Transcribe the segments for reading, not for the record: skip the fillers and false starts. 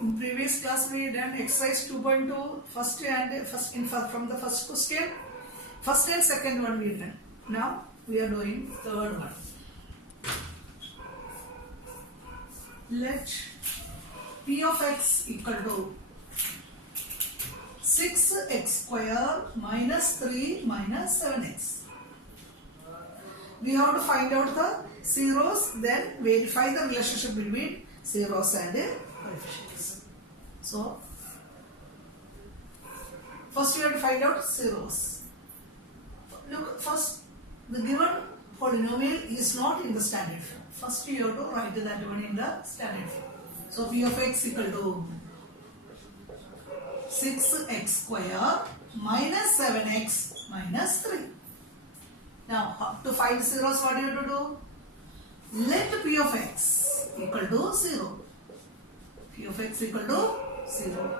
In previous class we done exercise 2.2 from the first question. First and second one we done. Now we are doing third one. Let p of x equal to 6x square minus 3 minus 7x. We have to find out the zeros, then verify the relationship between zeros and coefficients. So, first you have to find out zeros. Look, first the given polynomial is not in the standard form. First you have to write that one in the standard form. So, p of x equal to 6x square minus 7x minus 3. Now, to find zeros, what do you have to do? Let p of x equal to 0. P of x equal to 0.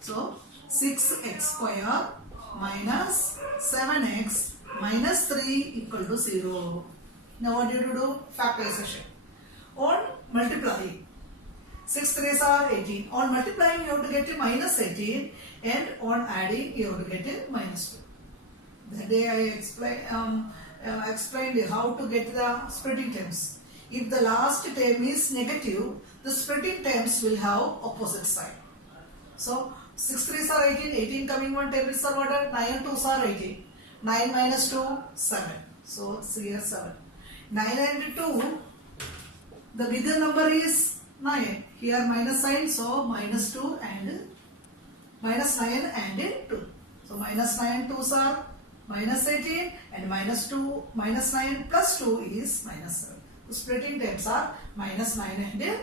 So, 6x square minus 7x minus 3 equal to 0. Now, what do you have to do? Factorization. On multiplying, 6 3s are 18. On multiplying, you have to get a minus 18, and on adding, you have to get a minus 2. That day I explained how to get the splitting terms. If the last term is negative, the splitting terms will have opposite side. So 6 3s are 18, 18 coming one tables are what? 9 2s are 18. 9 minus 2, 7. So here 7. 9 and 2, the bigger number is 9. Here minus sign, so minus 2 and minus 9 and 2. So minus 9 2s are minus 18 and minus 2 minus 9 plus 2 is minus 7. The splitting terms are minus 9 and 2.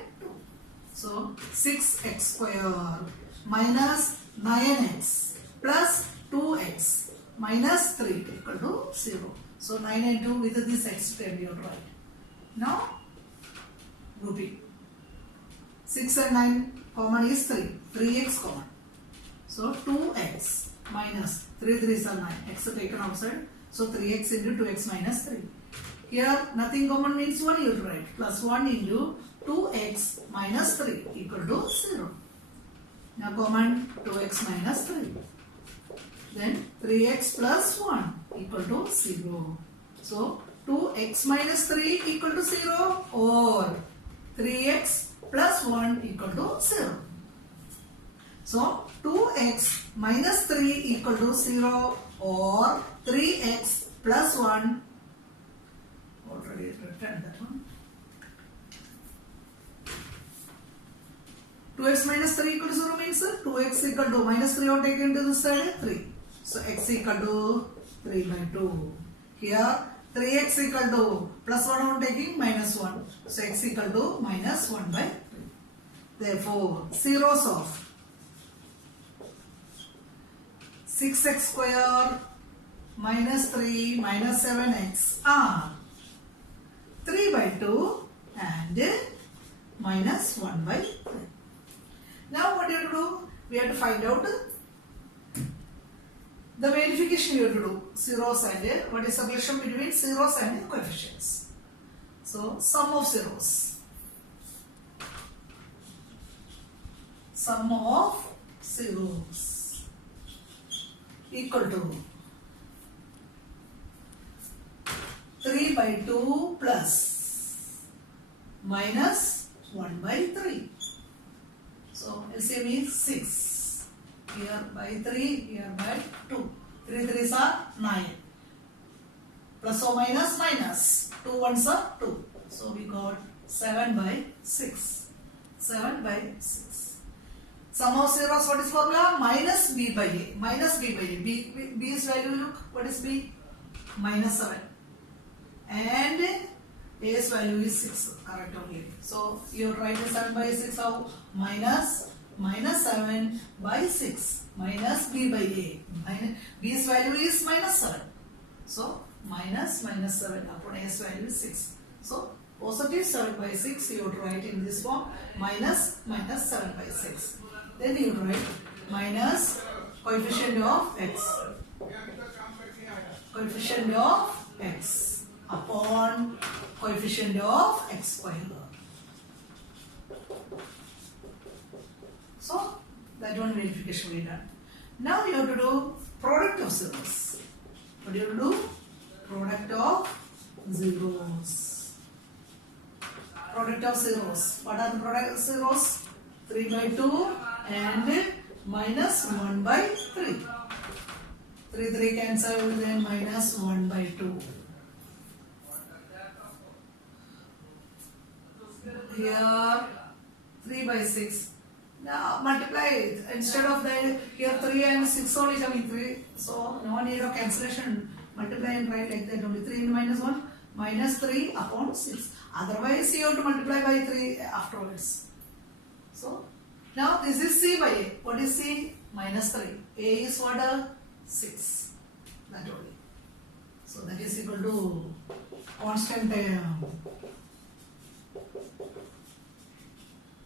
So 6x square minus 9x plus 2x minus 3 equal to 0. So 9 and 2 with this x term you have to write. Now grouping. 6 and 9 common is 3. 3x common. So 2x minus 3 3s are 9. X taken outside. So 3x into 2x minus 3. Here nothing common means 1 you have to write. Plus 1 into 2x minus 3 equal to 0. Now common 2x minus 3. Then 3x plus 1 equal to 0. So 2x minus 3 equal to 0 or 3x plus 1 equal to 0. So 2x minus 3 equal to 0 or 3x plus 1. Already written that one. 2x minus 3 equal to 0 means 2x equal to minus 3 or taken to this side 3. So x equal to 3 by 2. Here 3x equal to plus 1 on taking minus 1. So x equal to minus 1 by 3. Therefore, zeros of 6x square minus 3 minus 7x are 3 by 2 and minus 1 by 3. Now what do you have to do? We have to find out the verification you have to do. Zeros and what is the relation between zeros and coefficients. So sum of zeros. Sum of zeros equal to 3 by 2 plus minus 1 by 3. So LCM is 6. Here by 3, here by 2. 3 3s are 9. Plus or minus minus. 2 1s are 2. So we got 7 by 6. 7 by 6. Sum of zeros, what is formula? Minus b by a. Minus b by a. B's value, look, what is b? Minus 7. And a's value is 6. Correct only. So you write 7 by 6 how? Minus 7 by 6. Minus b by a. B's value is minus 7. So minus 7 upon a's value is 6. So positive 7 by 6 you would write in this form. Minus 7 by 6. Then you write minus coefficient of x. Coefficient of x upon coefficient of x square. So that one verification we done. Now you have to do product of zeros. What do you have to do? Product of zeros. Product of zeros. What are the product of zeros? 3 by 2 and minus 1 by 3. 3 cancel, then minus 1 by 2. Here 3 by 6. Now multiply it. Instead of that, here 3 and 6 only coming 3. So no need of cancellation. Multiply and write like that only. 3 into minus 1 minus 3 upon 6. Otherwise you have to multiply by 3 afterwards. So now this is C by A. What is C? Minus 3. A is what? 6. That only. So that is equal to constant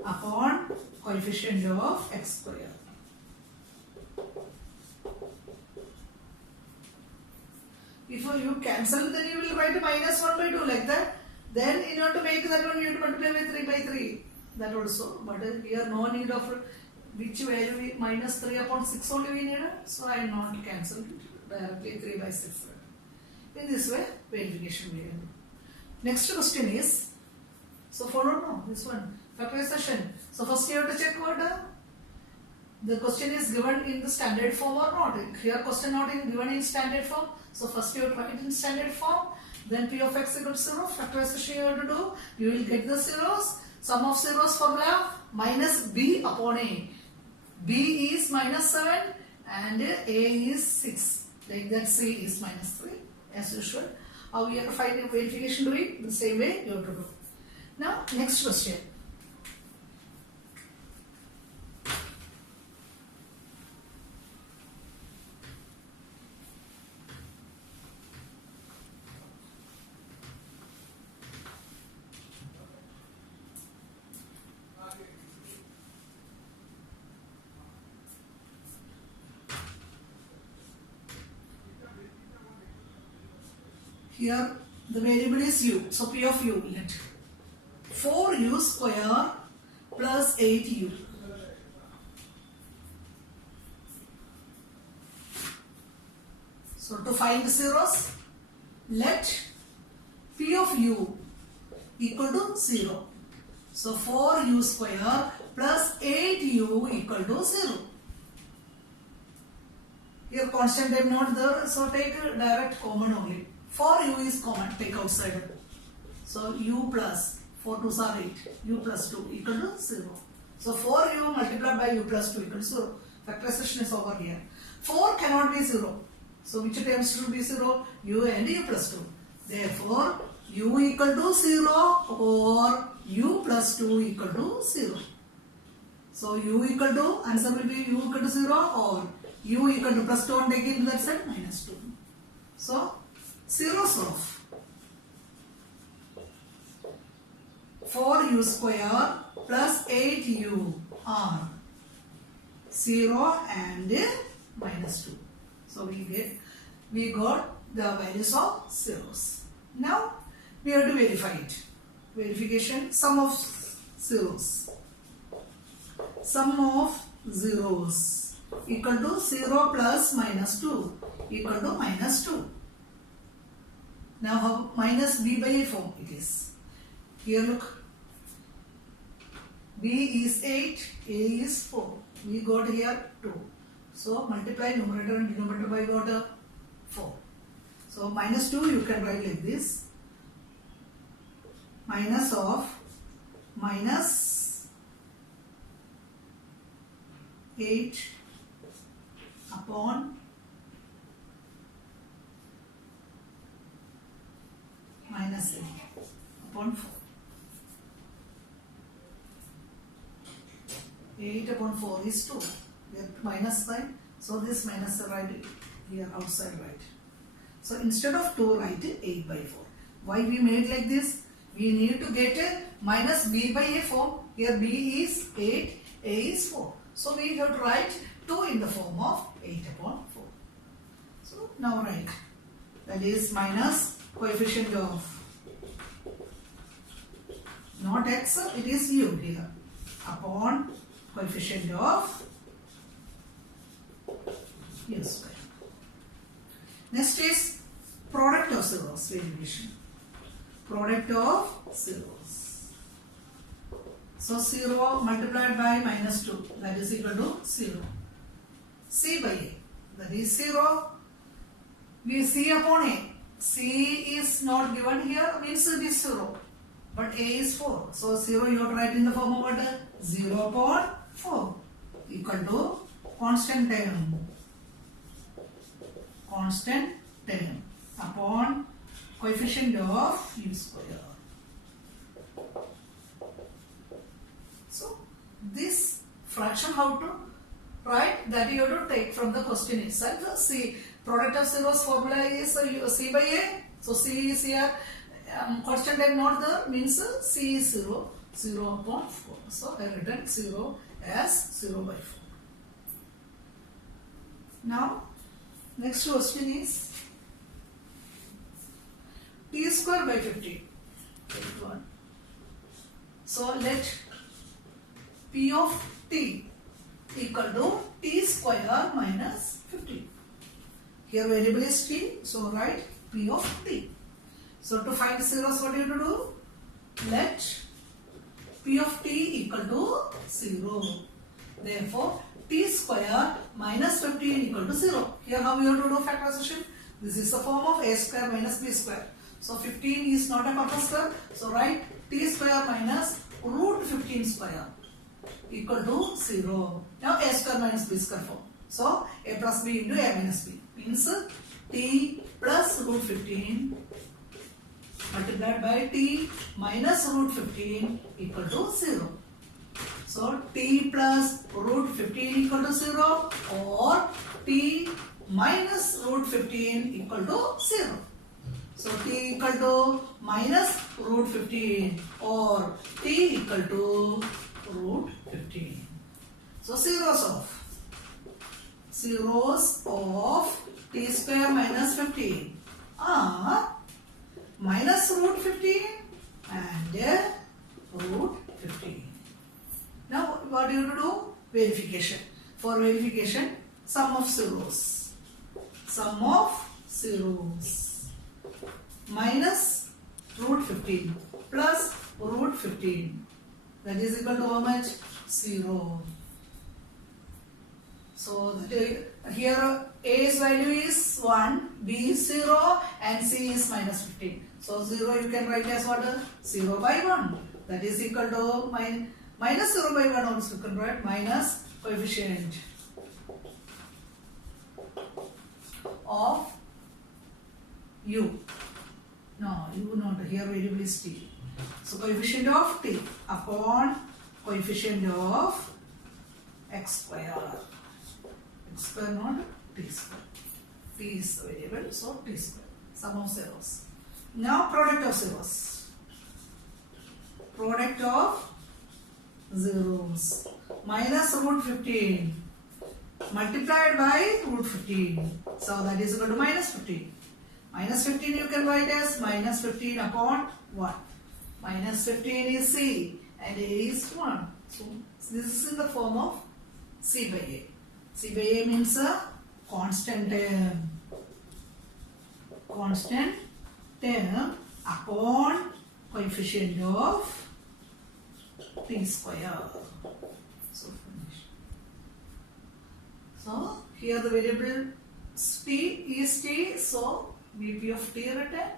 upon coefficient of x square. If you cancel, then you will write minus 1 by 2 like that. Then in order to make that one, you have to multiply by 3 by 3. That also. But here no need of which value we minus 3 upon 6 only we need. So I am not cancelled directly 3 by 6. In this way, verification we do. Next question is, so follow now this one. Factorization. So first you have to check what the question is given in the standard form or not. Here question not given in standard form. So first you have to write it in standard form. Then p of x equals 0. Factorization you have to do. You will get the zeros. Sum of zeros formula minus b upon a. B is minus 7 and a is 6. Like that c is minus 3 as usual. How we have to find a verification doing the same way you have to do. Now next question. Here the variable is u, so p of u let 4u square plus 8u. So to find zeros, let p of u equal to 0. So 4u square plus 8u equal to 0. Here constant time not there, so take direct common only. 4u is common, take outside. So u plus 4 2s are 8, u plus 2 equal to 0. So 4u multiplied by u plus 2 equal to 0. Factorization is over here. 4 cannot be 0. So which terms should be 0? U and u plus 2. Therefore, u equal to 0 or u plus 2 equal to 0. So u equal to, answer will be u equal to 0 or u equal to plus 2 and take into that side minus 2. So zeros of 4u square plus 8u are 0 and minus 2. So we got the values of zeros. Now we have to verify it. Verification, sum of zeros. Sum of zeros equal to 0 plus minus 2 equal to minus 2. Now how minus b by a form it is. Here look. B is 8, A is 4. We got here 2. So multiply numerator and denominator by what? 4. So minus 2 you can write like this. Minus of minus 8 upon minus 8 upon 4. 8 upon 4 is 2. We have minus sign. So this minus right here outside right. So instead of 2 write 8 by 4. Why we made like this? We need to get a minus b by a form. Here b is 8, a is 4. So we have to write 2 in the form of 8 upon 4. So now write. That is minus coefficient of not x, it is u here upon coefficient of u square. Next is product of zeros variation. Product of zeros. So 0 multiplied by minus 2, that is equal to 0. C by A, that is 0. We C upon A. C is not given here, means it is 0. But A is 4. So 0 you have to write in the form of what? 0 upon 4 equal to constant term. Constant term upon coefficient of u square. So this fraction how to write, that you have to take from the question itself. See, product of zeros formula is C by A. So C is here. Constant term not there, means C is 0. 0 upon 4. So I written 0 as 0 by 4. Now next question is t square by 15. So let P of t equal to t square minus 15. Here variable is t, so write P of t. So to find zeros, what do you have to do? Let P of t equal to 0. Therefore, t square minus 15 equal to 0. Here how you have to do factorization? This is the form of a square minus b square. So 15 is not a perfect square. So write t square minus root 15 square equal to 0. Now a square minus b square form. So a plus b into a minus b means t plus root 15 multiplied by t minus root 15 equal to 0. So t plus root 15 equal to 0 or t minus root 15 equal to 0. So t equal to minus root 15 or t equal to root 15. So zeros of t square minus 15 are minus root 15 and root 15. Now what do you have to do? Verification. For verification, sum of zeros. Sum of zeros. Minus root 15 plus root 15. That is equal to how much? 0. So here A's value is 1, B is 0 and C is minus 15. So 0 you can write as what? 0 by 1. That is equal to minus 0 by 1 also you can write minus coefficient of u. No, u not. Here variable is t. So coefficient of t upon coefficient of x square. X square not t square. T is the variable, so t square. Sum of zeros. Now product of zeros. Product of zeros. Minus root 15 multiplied by root 15. So that is equal to minus 15. Minus 15 you can write as minus 15 upon 1. Minus 15 is C and A is 1. So this is in the form of C by A. C by A means a constant term. Constant term upon coefficient of t square. So finish. So here the variable t is t, so Vp of t written.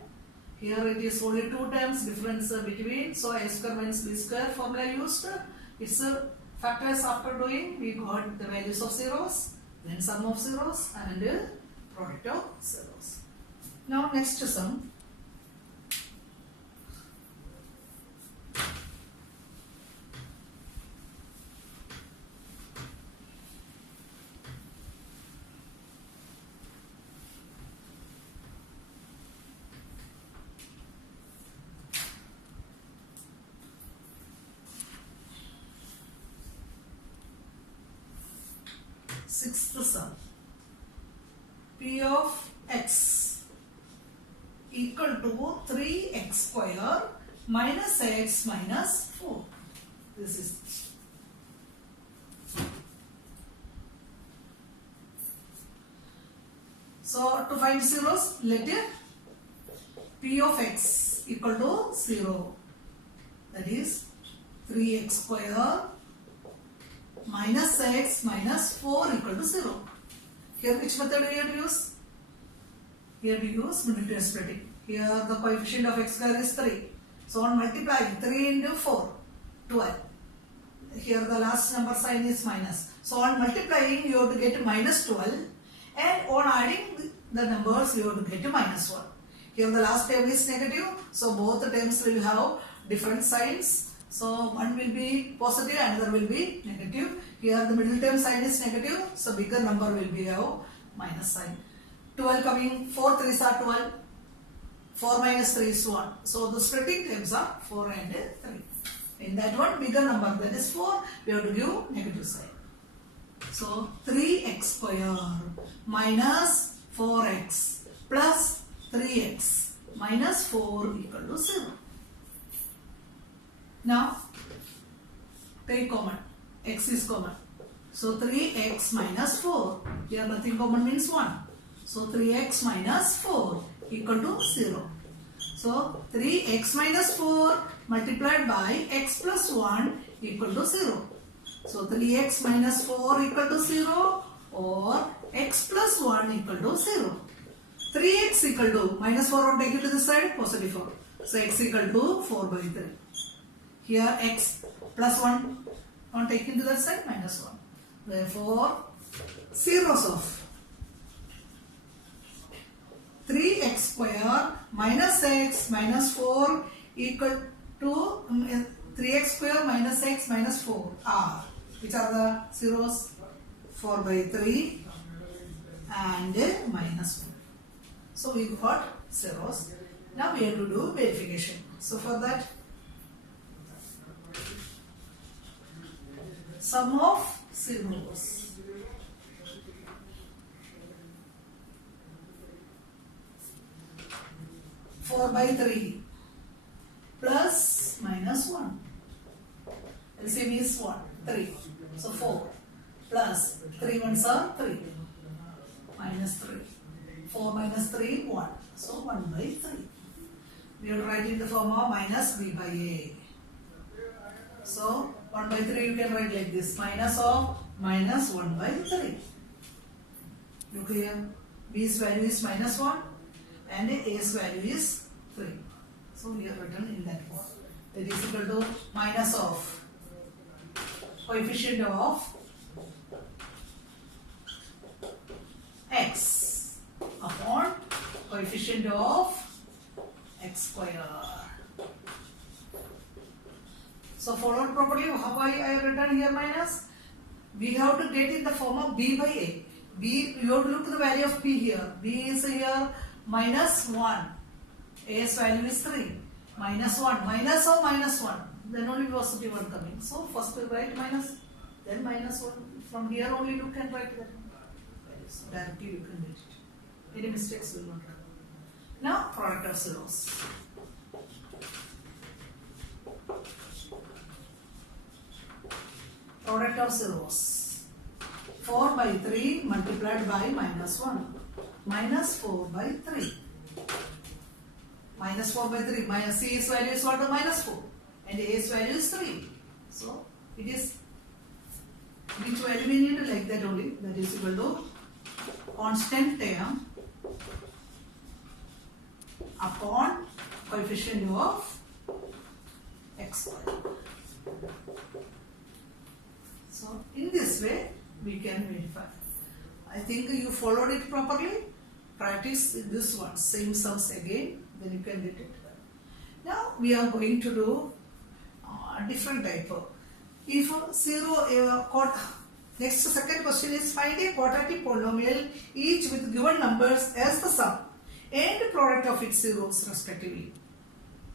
Here it is only two terms difference between, so a square minus b square formula used. It's a factors after doing, we got the values of zeros, then sum of zeros and product of zeros. Now next sum. Sixth sum. P of x equal to 3x square minus x minus 4. This is So to find zeros, let p of x equal to 0. That is 3x square minus x minus 4 equal to 0. Here which method we have to use? Here we use middle term splitting. Here the coefficient of x square is 3. So on multiplying 3 into 4, 12. Here the last number sign is minus. So on multiplying you have to get minus 12, and on adding the numbers you have to get minus 1. Here the last term is negative, so both the terms will have different signs. So one will be positive, another will be negative. Here the middle term sign is negative, so bigger number will be have minus sign. 12 coming, 4 3s are 12, 4 minus 3 is 1. So the splitting terms are 4 and 3. In that one bigger number, that is 4, we have to give negative sign. So 3x square minus 4x plus 3x minus 4 equal to 0. Now take common, x is common. So 3x minus 4, here nothing common means 1. So 3x minus 4 equal to 0. So 3x minus 4 multiplied by x plus 1 equal to 0. So 3x minus 4 equal to 0 or x plus 1 equal to 0. 3x equal to minus 4 on take it to the side, positive 4. So x equal to 4 by 3. Here x plus 1 on take into that side, minus 1. Therefore, zeros of 3x square minus x minus 4 equal to 3x square minus x minus 4 are, which are the zeros? 4 by 3 and minus 1. So we got zeros. Now we have to do verification. So for that, sum of zeros. Four by 3 plus minus 1. LCM is what? 3. So 4 plus 3 ones are 3 minus 3. 4 minus 3, 1. So 1 by 3. We have to write in the form of minus b by a. So 1 by 3 you can write like this, minus of minus 1 by 3. Look here, b's value is minus 1 and a's value is 3. So we have written in that form. That is equal to minus of coefficient of x upon coefficient of x square. So followed properly, how I have written here minus? We have to get in the form of b by a. B, you have to look at the value of b here. B is here minus 1. A's value is 3. Minus 1. Minus of minus 1. Then only positive 1 coming. So first we write minus, then minus 1. From here only you can write that. So directly you can get it. Any mistakes will not come. Now product of zeros. Product of zeros. 4 by 3 multiplied by minus 1. Minus 4 by 3. Minus 4 by 3. Minus c's value is what? Minus 4. And a's value is 3. So it is, which value we need? Like that only. That is equal to constant term upon coefficient of x square. So in this way we can verify. I think you followed it properly. Practice this one, same sums again, then you can get it. Now we are going to do different type of. If next second question is find a quadratic polynomial each with given numbers as the sum and product of its zeros respectively.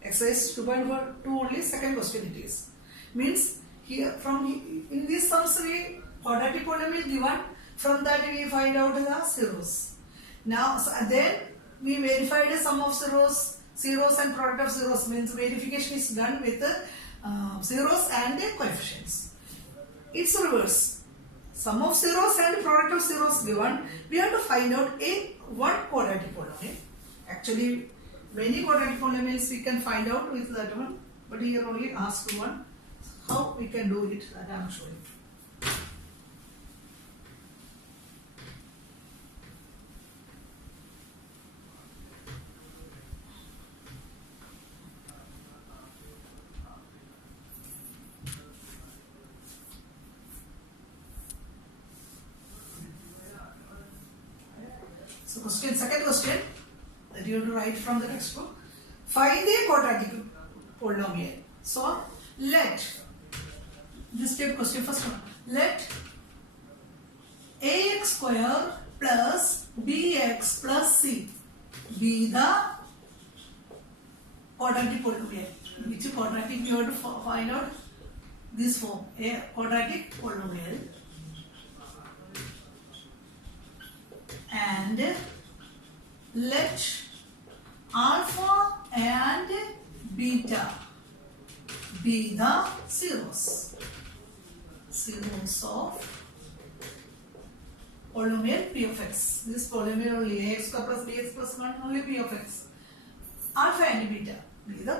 Exercise 2.2 only, second question it is. Means here from in these sums we quadratic polynomial given, from that we find out the zeros. Now so then we verified the sum of zeros and product of zeros, means verification is done with zeros and coefficients. It's reverse. sum of zeros and product of zeros given, we have to find out one quadratic polynomial. Actually, many quadratic polynomials we can find out with that one, but here only ask one. How we can do it, that I am showing. So second question that you have to write from the textbook. Find a quadratic polynomial. So let this type question first one. Let ax square plus bx plus c be the quadratic polynomial. Which quadratic you have to find out? This form, a quadratic polynomial. And let alpha and beta be the zeros of polynomial p of x. This polynomial only ax square plus bx plus 1 only p of x. Alpha and beta be the.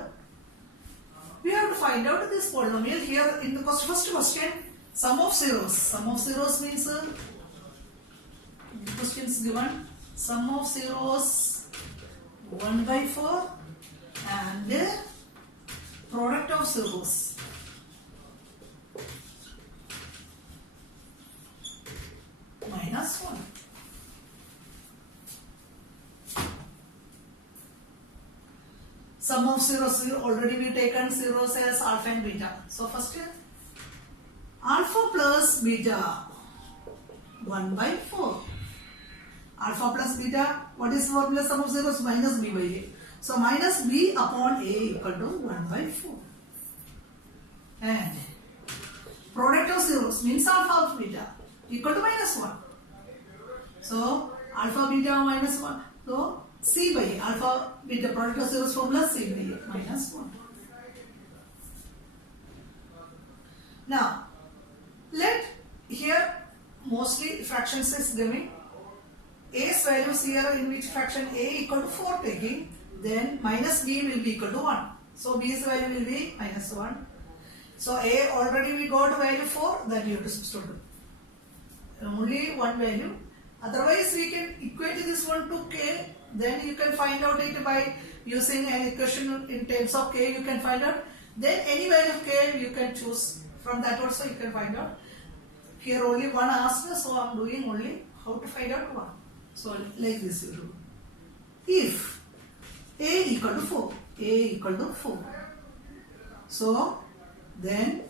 We have to find out this polynomial here in the first question. Sum of zeros. Sum of zeros means the question is given. Sum of zeros 1 by 4 and product of zeros minus 1. Sum of zeros, already we taken zeros as alpha and beta. So first alpha plus beta 1 by 4. Alpha plus beta, what is formula sum of zeros? Minus b by a. So minus b upon a equal to 1 by 4. And product of zeros means alpha beta equal to minus 1. So alpha beta minus 1. So c by a, alpha beta product of zeros formula c by a minus 1. Now let here mostly fractions is giving. A's values here in which fraction a equal to 4 taking, then minus b will be equal to 1. So b's value will be minus 1. So a already we got value 4, that you have to substitute. Only one value. Otherwise we can equate this one to k, then you can find out it by using an equation in terms of k you can find out. Then any value of k you can choose. From that also you can find out. Here only one asked, so I am doing only how to find out one. So like this you do. If a equal to 4, a equal to 4. So then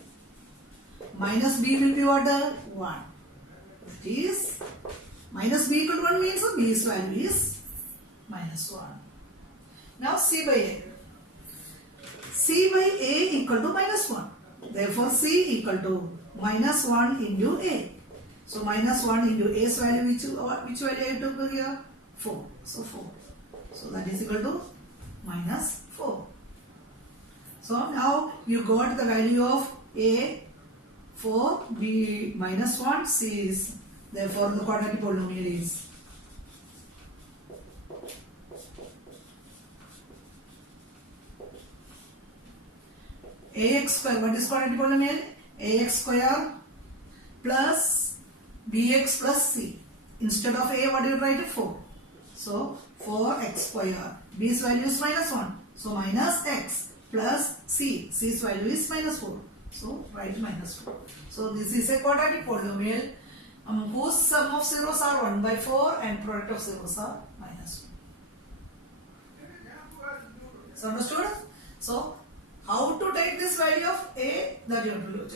minus b will be what? 1. That is minus b equal to 1 means b's value is minus 1. Now c by a. C by a equal to minus 1. Therefore c equal to minus 1 into a. So minus 1 into a's value, which value I took here? 4. So 4. So that is equal to minus 4. So now you got the value of a 4, b minus 1, c is, therefore the quadratic polynomial is ax square. What is quadratic polynomial? Ax square plus bx plus c. Instead of a, what do you write? 4. So 4x square. B's value is minus 1. So minus x plus c. C's value is minus 4. So write minus 4. So this is a quadratic polynomial whose sum of zeros are 1 by 4 and product of zeros are minus 1. So understood? So how to take this value of a, that you have to do.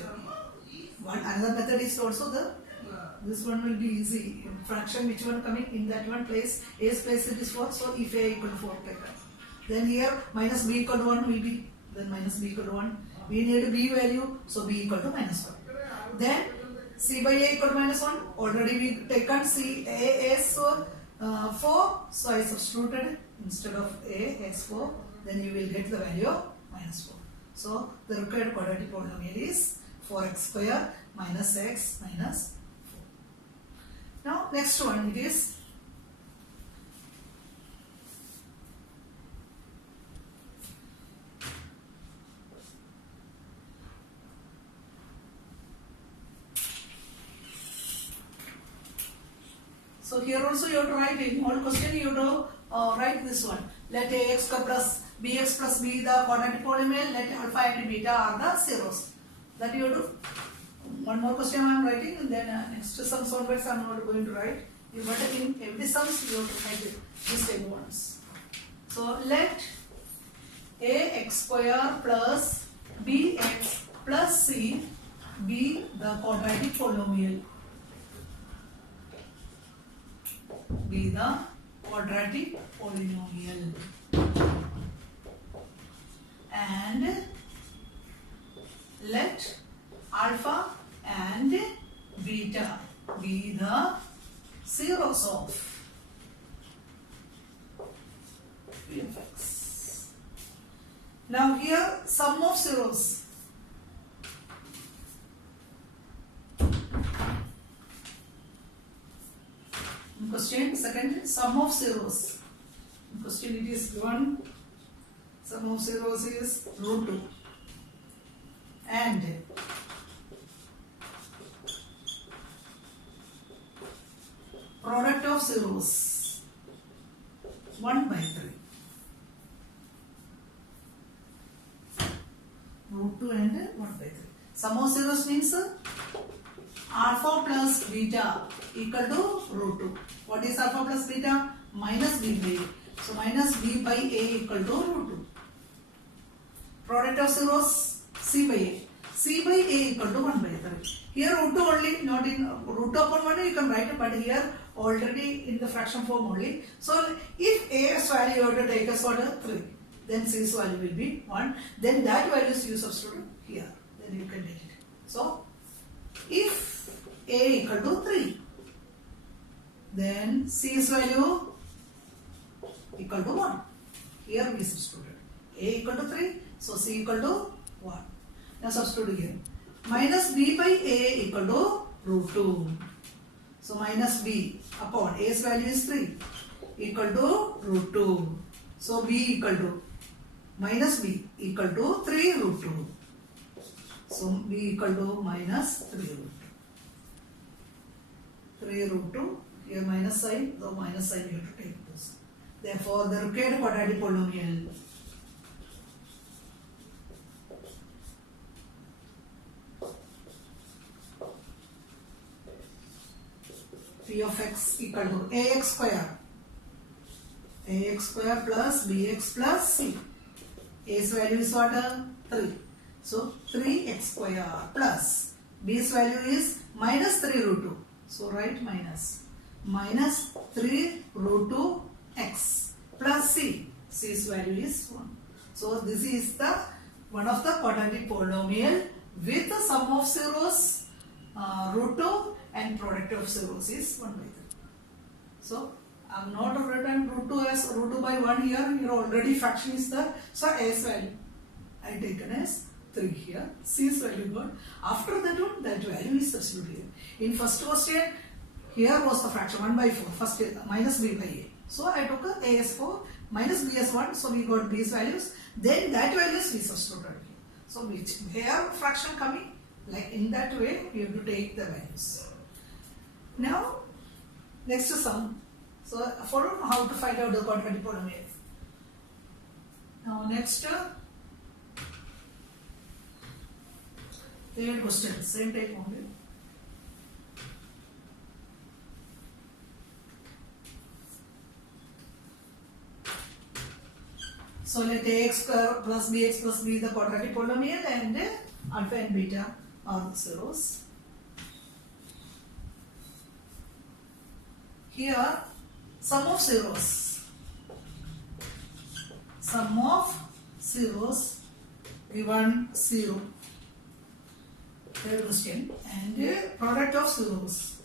One another method is also the. This one will be easy. Fraction which one coming in that one place, a's place it is 4. So if a equal to 4 take that. Then here minus b equal to 1 will be, then minus b equal to 1. We need a b value, so b equal to minus 1. Then c by a equal to minus 1. Already we taken c a as 4. So I substituted instead of a as 4. Then you will get the value of minus 4. So the required quadratic polynomial is 4x square minus x minus 4. Now next one it is so here also you have to write in all question you have to write this one. Let ax plus bx plus b the quadratic polynomial, let alpha and beta are the zeros. That you have to. One more question I am writing and then next sums onwards I am not going to write. You but in every sums you have to write it these same ones. So let ax square plus bx plus c be the quadratic polynomial. Be the quadratic polynomial. And let alpha and beta be the zeros of p of x. Now here sum of zeros. Question second, sum of zeros. Question it is given, sum of zeros is root 2 and product of zeros 1 by 3. Root 2 and 1 by 3. Sum of zeros means alpha plus beta equal to root 2. What is alpha plus beta? Minus b by a. So minus b by a equal to root 2. Product of zeros c by a. C by a equal to 1 by 3. Here root 2 only, not in root 2 upon 1 you can write it, but here already in the fraction form only. So if a's value you have to take as what? 3. Then c's value will be 1. Then that value you substitute here. Then you can take it. So if a equal to 3, then c's value equal to 1. Here we substituted. A equal to 3, so c equal to 1. Now substitute here. Minus b by a equal to root 2. So minus b upon a's value is 3 equal to root 2. So b equal to minus b equal to 3 root 2. So b equal to minus 3 root 2. 3 root 2. Here minus sign, so minus sign you have to take this. Therefore, the required quadratic polynomial p of x equal to ax square plus bx plus c. A's value is what? 3. So 3x square plus b's value is minus 3 root 2. So write minus 3 root 2 x plus c. C's value is 1. So this is the one of the quadratic polynomial with the sum of zeros root 2 and product of zeros is 1 by 3. So I am not written root 2 as root 2 by 1 here. Here already fraction is there. So a's value I taken as 3 here. C's value got. After that one, that value is substituted here. In first question, here was the fraction 1 by 4. First minus b by a. So I took a as 4 minus b as 1. So we got b's values. Then that values we substituted here. So which where fraction coming, like in that way we have to take the values. Now next sum. So follow how to find out the quadratic polynomial. Now next third question, same type only. So let ax square plus bx plus b the quadratic polynomial and alpha and beta are the zeros. Here sum of zeros. Sum of zeros given 0. Third question. And product of zeros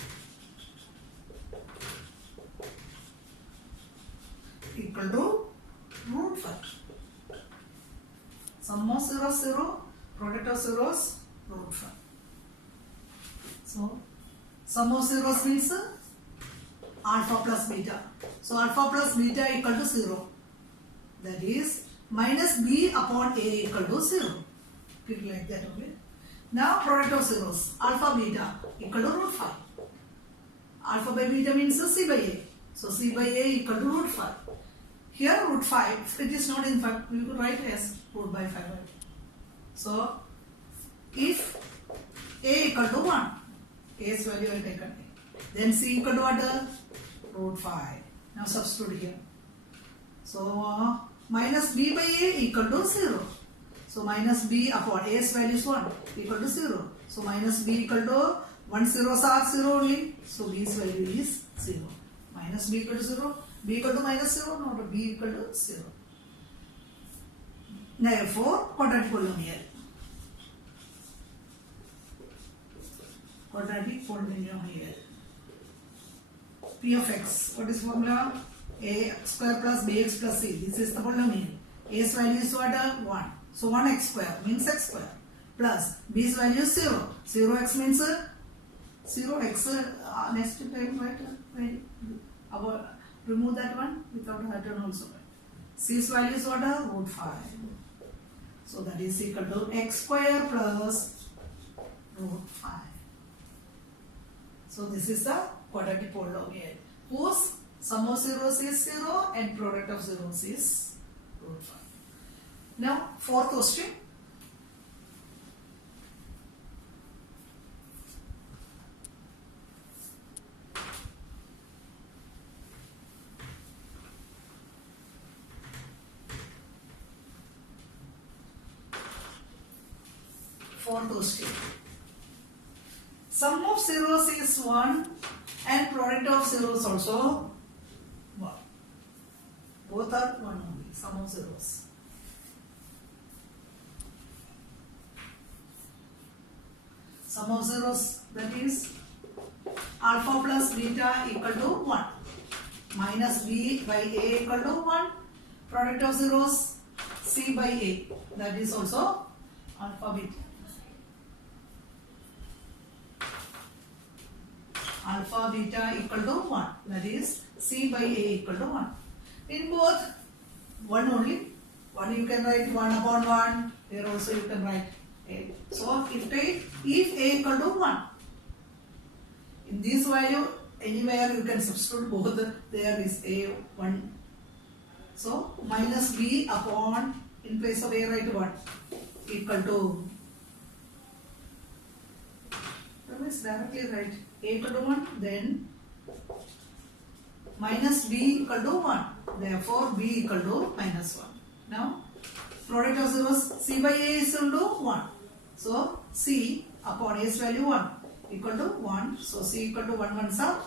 equal to root 5. Sum of zeros 0, product of zeros root 5. So sum of zeros means alpha plus beta. So alpha plus beta equal to 0. That is minus b upon a equal to 0. Keep like that only. Now product of zeros. Alpha beta equal to root 5. Alpha by beta means c by a. So c by a equal to root 5. Here root 5, it is not in fact, we could write as root by 5. So if a equal to 1, a's value I taken a. Then c equal to what? Root 5. Now substitute here. So minus b by a equal to 0. So minus b upon a's value is 1 equal to 0. So minus b equal to 1 zeros are 0 only. So b's value is 0. Minus b equal to 0. B equal to minus 0, not b equal to 0. Therefore, quadratic polynomial. Quadratic polynomial. P of x. What is formula? A square plus bx plus c. This is the polynomial. A's value is what? 1. So 1x square means x square. Plus b's value is 0. 0x means 0x. Next time, right? Remove that one without pattern also. C's value is what? Root 5. So that is equal to x square plus root 5. So this is the quadratic polynomial whose sum of zeros is 0 and product of zeros is root 5. Now fourth question. Fourth question. Sum of zeros is 1 and product of zeros also 1. Both are 1 only. Sum of zeros. Sum of zeros, that is alpha plus beta equal to 1. Minus b by a equal to 1. Product of zeros c by a. That is also alpha beta. Alpha beta equal to 1. That is c by a equal to 1. In both 1 only. 1 you can write 1 upon 1. Here also you can write a. So if a equal to 1. In this value anywhere you can substitute both. There is a 1. So minus b upon, in place of a write what? Equal to. That means directly write a equal to 1, then minus b equal to 1. Therefore, b equal to minus 1. Now, product of zeros, c by a is equal to 1. So, c upon a's value 1 equal to 1. So, c equal to 1 ones are 1.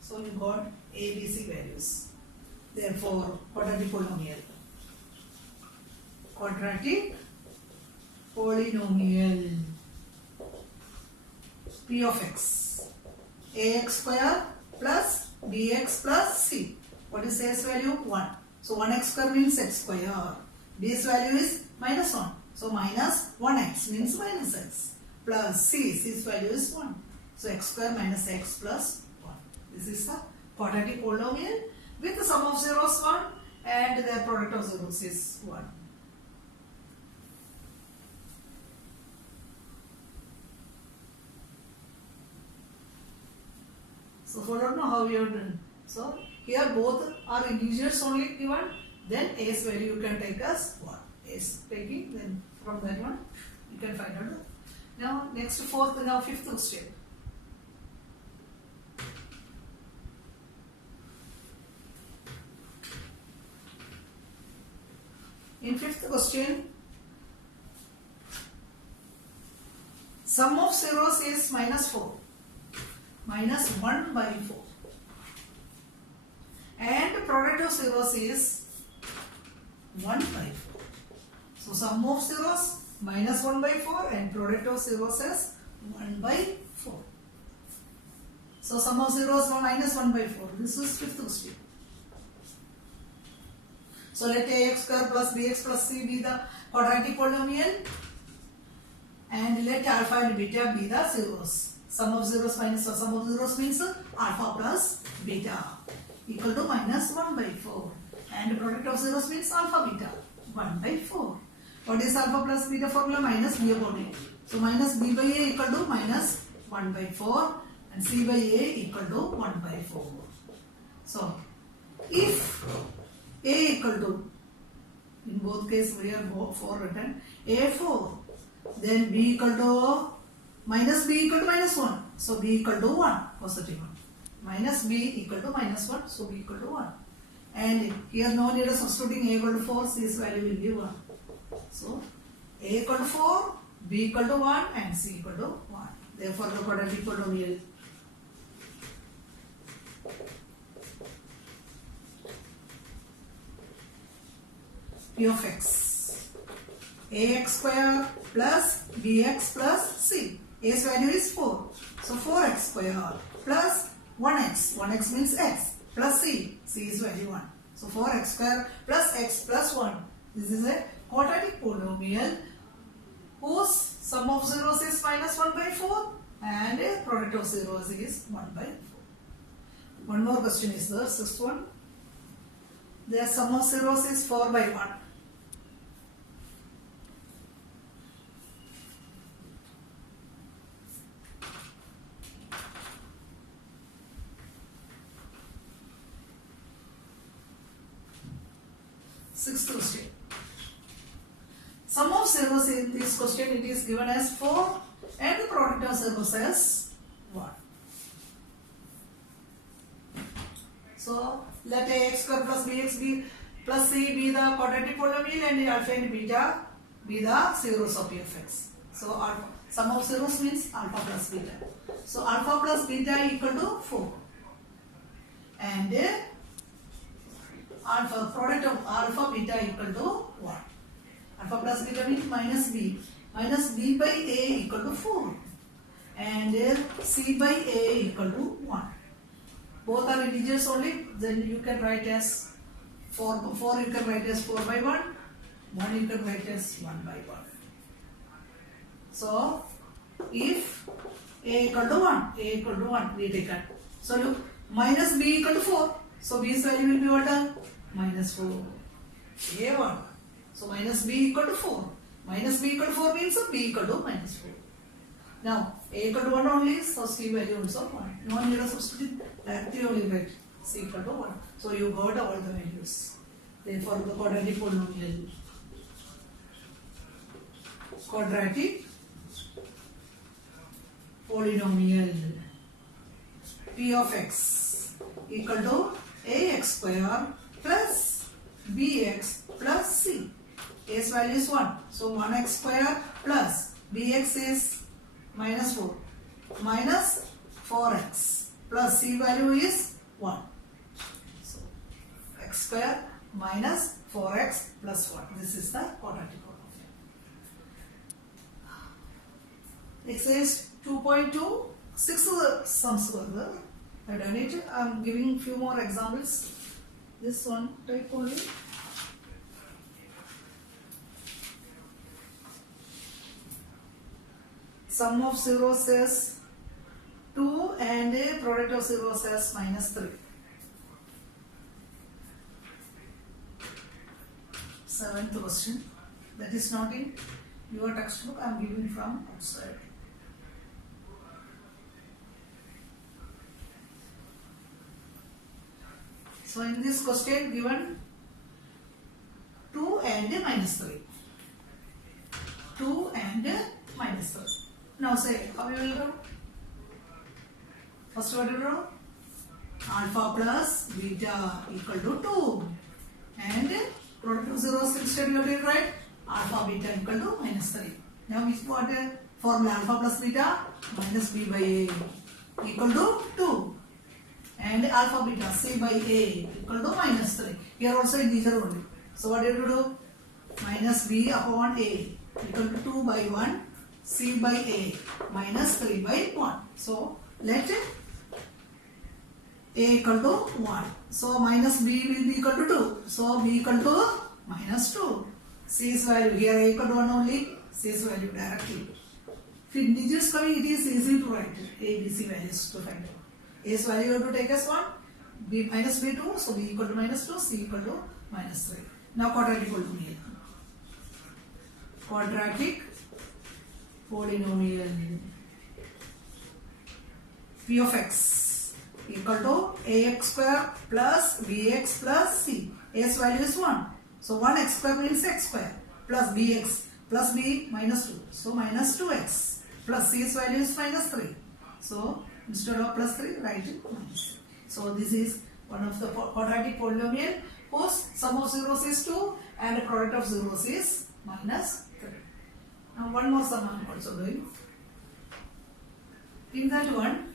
So, you got a, b, c values. Therefore, quadratic polynomial. Quadratic polynomial. P of x. Ax square plus bx plus c. What is a's value? 1. So 1x square means x square. B's value is minus 1. So minus 1x means minus x. Plus c. C's value is 1. So x square minus x plus 1. This is the quadratic polynomial with the sum of zeros 1 and the product of zeros is 1. So I don't know how you have done. So here both are integers only given. Then a's value you can take as 1. A's taking, then from that one you can find out. Now next fifth question. In fifth question, sum of zeros is minus 4. Minus 1 by 4. And product of zeros is 1 by 4. So sum of zeros minus 1 by 4 and product of zeros is 1 by 4. So sum of zeros now minus 1 by 4. This is fifth question. So let ax square plus bx plus c be the quadratic polynomial and let alpha and beta be the zeros. Sum of zeros minus sum of zeros means alpha plus beta equal to minus 1 by 4. And product of zeros means alpha beta 1 by 4. What is alpha plus beta formula? Minus b upon a. So minus b by a equal to minus 1 by 4 and c by a equal to 1 by 4. So if a equal to, in both cases we have 4 written, a 4, then b equal to minus b equal to minus 1. So b equal to 1, positive 1. Minus b equal to minus 1, so b equal to 1. And here no need of substituting a equal to 4, c's value will be 1. So a equal to 4, b equal to 1 and c equal to 1. Therefore the quadratic polynomial p of x, ax square plus bx plus c. A's value is 4. So 4x square plus 1x. 1x means x plus c. C is value 1. So 4x square plus x plus 1. This is a quadratic polynomial whose sum of zeros is minus 1 by 4 and product of zeros is 1 by 4. One more question is the sixth one. Their sum of zeros is 4 by 1. Sixth question. Sum of zeros in this question it is given as 4 and the product of zeros as 1. So let ax square plus bx be plus c be the quadratic polynomial and alpha and beta be the zeros of p of x. So alpha, sum of zeros means alpha plus beta. So alpha plus beta equal to 4 and alpha product of alpha beta equal to 1. Alpha plus beta means minus b. Minus b by a equal to 4 and c by a equal to 1. Both are integers only, then you can write as 4 you can write as 4 by 1, 1 you can write as 1 by 1. So if a equal to 1 we take it. So look, minus b equal to 4. So b's value will be what? Minus 4. A1. So minus b equal to 4. Minus b equal to 4 means b equal to minus 4. Now a equal to 1 only, so c value also 1. No need to substitute, directly only write c equal to 1. So you got all the values. Therefore the quadratic polynomial. Quadratic polynomial p of x equal to ax square plus bx plus c. A's value is 1. So 1x square plus bx is minus 4 minus 4x plus c value is 1. So x square minus 4x plus 1. This is the quadratic polynomial. Exercise 2.2, 6 sums further. I don't need to. I am giving few more examples. This one type only. Sum of zeros is 2 and a product of zeros is minus 3. Seventh question. That is not in your textbook. I am giving from outside. So in this question given 2 and minus 3. 2 and minus 3. Now say how you will draw? First what you draw? Alpha plus beta equal to 2 and product of zeros instead you will write alpha beta equal to minus 3. Now which what formula? Alpha plus beta minus b by a equal to 2 and alpha beta c by a equal to minus 3. Here also integer only. So what do you do? Minus b upon a equal to 2 by 1 c by a minus 3 by 1. So let a equal to 1. So minus b will be equal to 2. So b equal to minus 2. C's value here a equal to 1 only. C's value directly. If integers coming, it is easy to write. A A, B, C values to find out. A's value you have to take as 1, B minus B2, so B equal to minus 2, C equal to minus 3. Now quadratic polynomial. Quadratic polynomial. P of x equal to ax square plus bx plus c. A's value is 1. So 1x square means x square plus bx plus b minus 2. So minus 2x plus c's value is minus 3. So instead of plus 3, write it minus 3. So this is one of the quadratic polynomial whose sum of zeros is 2 and the product of zeros is minus 3. Now one more sum I am also doing. In that one,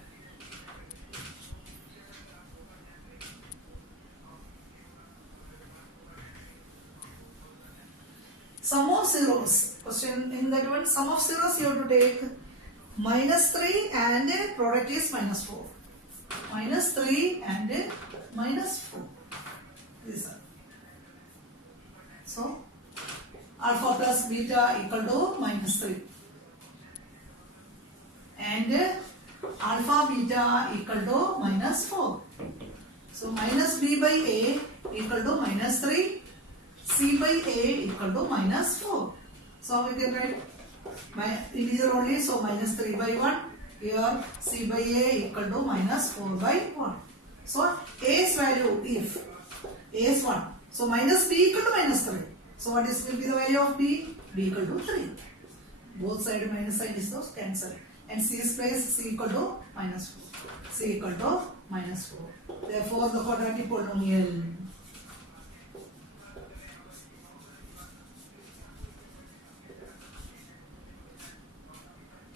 sum of zeros. Question in that one, sum of zeros you have to take minus 3 and product is minus 4. Minus 3 and minus 4. These are. So, alpha plus beta equal to minus 3. And alpha beta equal to minus 4. So, minus b by a equal to minus 3. C by a equal to minus 4. So, we can write integer only, so minus 3 by 1. Here C by a equal to minus 4 by 1. So A's value, if A is 1, so minus B equal to minus 3. So what is will be the value of B? B equal to 3. Both side minus sign is those cancel. And C's place C equal to minus 4. C equal to minus 4. Therefore the quadratic polynomial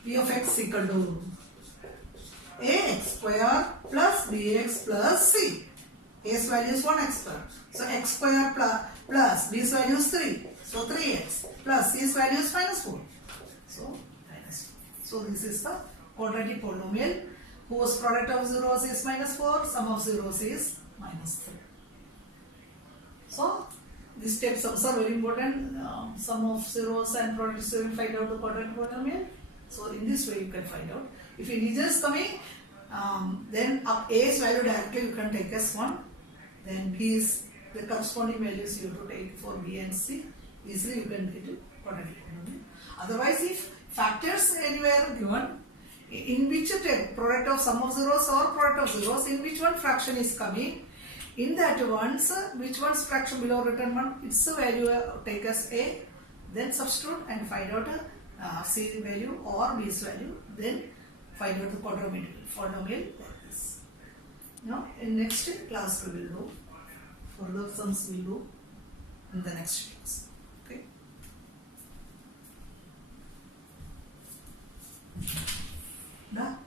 P of x equal to ax square plus bx plus c. A's value is 1x square. So x square plus b's value is 3. So 3x plus c's value is minus 4. So minus 4. So this is the quadratic polynomial whose product of zeros is minus 4, sum of zeros is minus 3. So these step sums are very important. Sum of zeros and product of zeros find out the quadratic polynomial. So in this way you can find out. If integers coming, then up A's value directly you can take as 1. Then B's, the corresponding values you have to take for B and C. Easily you can get it quadratic polynomial. Otherwise, if factors anywhere given, in which product of sum of zeros or product of zeros, in which one fraction is coming, in that ones, which one's fraction below written one, its value take as A, then substitute and find out C value or B's value, then find out the polynomial like this. Now in next class we will do further sums we will do in the next class. Okay. Done.